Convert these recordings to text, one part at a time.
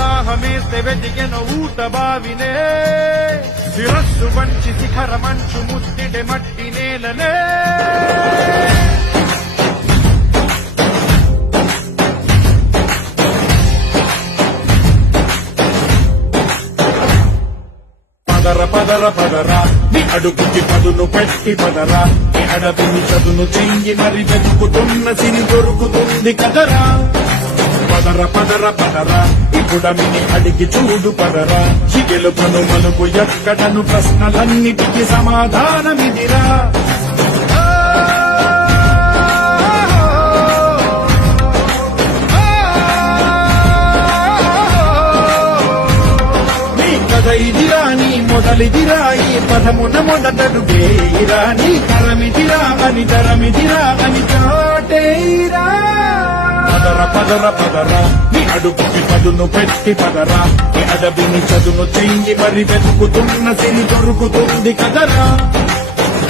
దాహమేస్తే వెతికెన ఊట బావినే శిరస్సు వంచి శిఖర మంచు ముద్దిడే మట్టి నేలనే పదర పదర పదరా నీ అడుగుకి పదును పెట్టి పదరా నీ అడవిని చదును చెయ్యి మరి వెతుకుతున్న సిరి దొరుకుతుంది కదరా పదర పదర పదరా ఇప్పుడమిని అడిగి చూడు పదరా చిగెలు పను మనుగు ఎక్కడను ప్రశ్నలన్నిటికీ సమాధానమిదిరా ఇదిరా నీ మొదలిదిరా ఈ పదమున మొదటడుగేరా నీ తరమిదిరా అని తరమిదిరా అని చాటేరా పదర పదర పదరా నీ అడుగుకి పదును పెట్టి పదరా నీ అడవిని చదును చెయ్యి మరి వెతుకుతున్న సిరి దొరుకుతుంది కదరా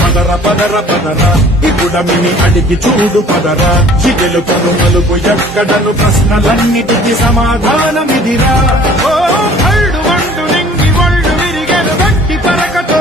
పదర పదర పదరా ఇప్పుడమిని అడిగి చూడు పదరా చిగెలు కను మలుపు ఎక్కడను ప్రశ్నలన్నిటికీ సమాధానమిదిరా ఓ